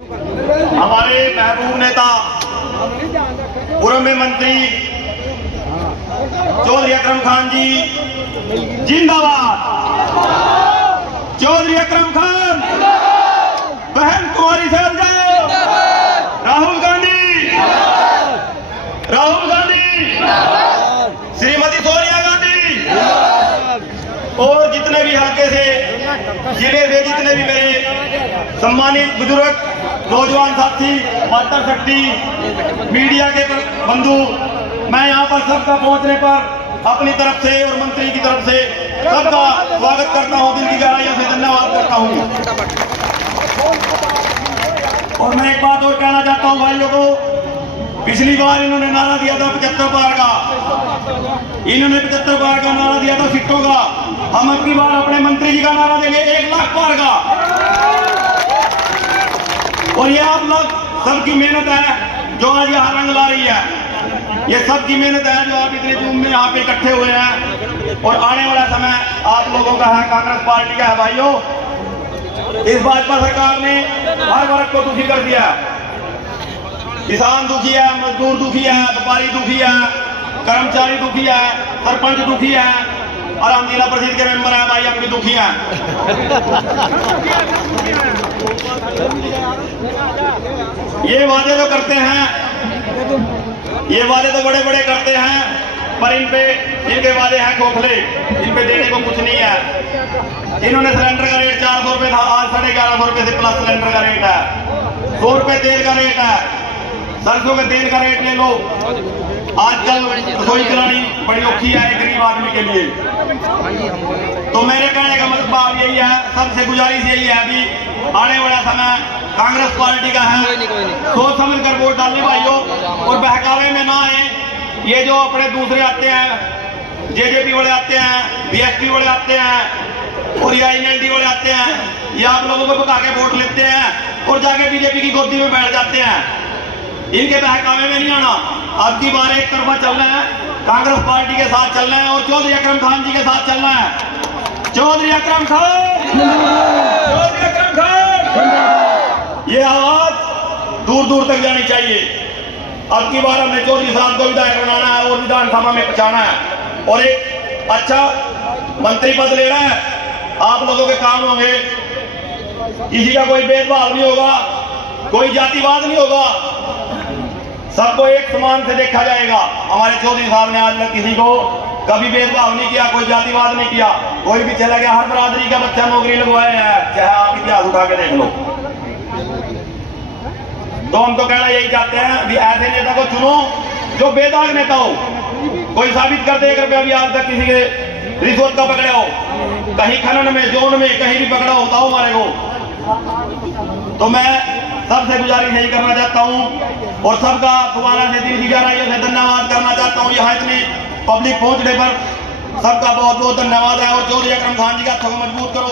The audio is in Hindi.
हमारे महबूब नेता पूर्व में मंत्री चौधरी अकरम खान जी जिंदाबाद। चौधरी अकरम खान, बहन कुमारी सहल जाओ। राहुल गांधी, राहुल गांधी, श्रीमती सोनिया गांधी और जितने भी हल्के से जिले से जितने भी मेरे सम्मानित बुजुर्ग, नौजवान साथी, माता शक्ति, मीडिया के बंधु, मैं यहाँ पर सबका पहुँचने पर अपनी तरफ से और मंत्री की तरफ से सबका स्वागत करता हूँ, दिल की गहराइयों से धन्यवाद करता हूँ। और मैं एक बात और कहना चाहता हूँ भाइयों को, पिछली बार इन्होंने नारा दिया था 75 पार का, इन्होंने 75 पार का नारा दिया था सीटों का। हम अब की बार अपने मंत्री जी का नारा देंगे 1 लाख पार का। और ये आप लोग सबकी मेहनत है जो आज यहाँ रंग ला रही है। ये सबकी मेहनत है जो आप इतने जूम में यहाँ पे इकट्ठे हुए हैं। और आने वाला समय आप लोगों का है, कांग्रेस पार्टी का है भाइयों। इस भाजपा सरकार ने हर वर्ग को दुखी कर दिया। किसान दुखी है, मजदूर दुखी है, व्यापारी दुखी है, कर्मचारी दुखी है, सरपंच दुखी है और हम जिला परिषद के मेंबर हैं भाई, हम भी दुखी हैं। ये वादे तो करते हैं, ये वादे तो बड़े बड़े करते हैं, पर इनके वादे हैं खोखले, इन पे देने को कुछ नहीं है। इन्होंने सिलेंडर का रेट 400 रुपए था, आज 1150 रुपए से प्लस सिलेंडर का रेट है। 100 रुपए तेल का रेट है। सरसों के तेल का रेट ले लो, आजकल रसोई चलानी बड़ी औखी है एक गरीब आदमी के लिए। तो मेरे कहने का मतलब यही है, सबसे गुजारिश यही है, अभी आने वाला समय कांग्रेस पार्टी का है, सोच समझ कर वोट डालने भाइयों, और बहकावे में ना आए। ये जो अपने दूसरे आते हैं, जेजेपी वाले आते हैं, बीएसपी वाले आते हैं और या एनएलडी वाले आते हैं, ये आप लोगों को बता के वोट लेते हैं और जाके बीजेपी की गोदी में बैठ जाते हैं। इनके बहकावे में नहीं आना। अब की बार एक तरफा चलना है, कांग्रेस पार्टी के साथ चलना है और चौधरी अकरम खान जी के साथ चलना है। चौधरी अकरम खान, चौधरी अकरम खान, ये आवाज दूर दूर तक जानी चाहिए। अब की बार हमने चौधरी साहब को विधायक बनाना है और विधानसभा में पहुंचाना है और एक अच्छा मंत्री पद लेना है। आप लोगों के काम होंगे, किसी का कोई भेदभाव नहीं होगा, कोई जातिवाद नहीं होगा, सबको एक समान से देखा जाएगा। हमारे चौधरी साहब ने आज तक किसी को कभी भेदभाव नहीं किया, कोई जातिवाद नहीं किया। कोई भी चला गया, हर बरादरी का बच्चा नौकरी लगवाए हैं, चाहे आप इतिहास उठा के देख लो। तो हम तो कहना यही चाहते हैं कि ऐसे नेता को चुनो जो बेदाग नेता हो। कोई साबित कर दे, 1 रुपया भी आज तक किसी के रिश्वत का पकड़े हो, कहीं खनन में, जोन में कहीं भी पकड़ा होता हो हमारे को। तो मैं सबसे गुजारिश यही करना चाहता हूं और सबका दोबारा से दिल की गहराइयों से धन्यवाद करना चाहता हूं। यहाँ इतने पब्लिक पहुंचने पर सबका बहुत बहुत धन्यवाद है। और चौधरी अकरम खान जी का हाथों को मजबूत करो।